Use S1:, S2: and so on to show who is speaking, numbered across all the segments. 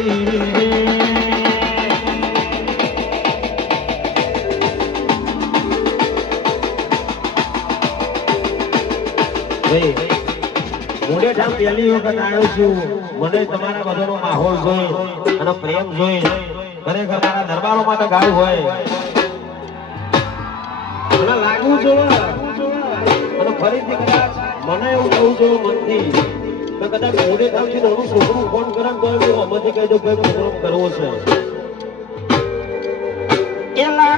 S1: અને પ્રેમ જોઈ. ખરેખર મારા દરબારોમાં તો હોય. મને લાગવું જોઈએ. અને ફરીથી કદાચ મને એવું કહું છું મનથી. કદાચ મોડે ઠામથી નાનું છોકરું ફોન આમાંથી કહી દઉં ભાઈ કરવો છે. એલા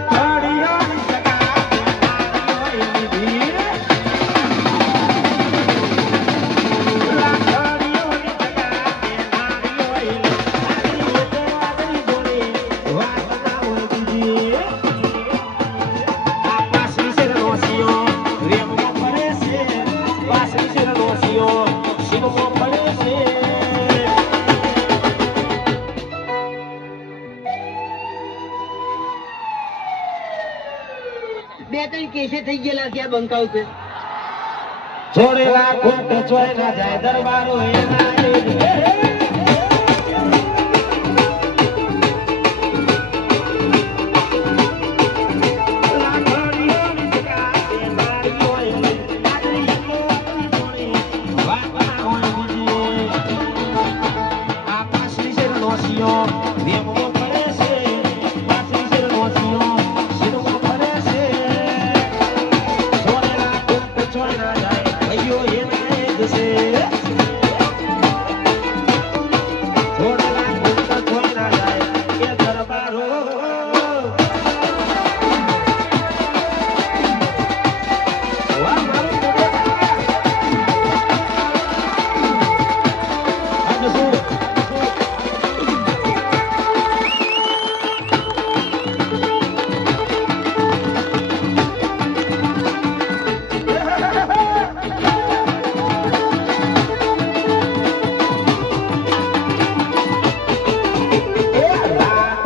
S2: બે ત્રણ કેસે થઈ ગયેલા છે આ બંકાવ છે.
S1: છોડેલા ખોટ ચોય ના જાય દરબારો એના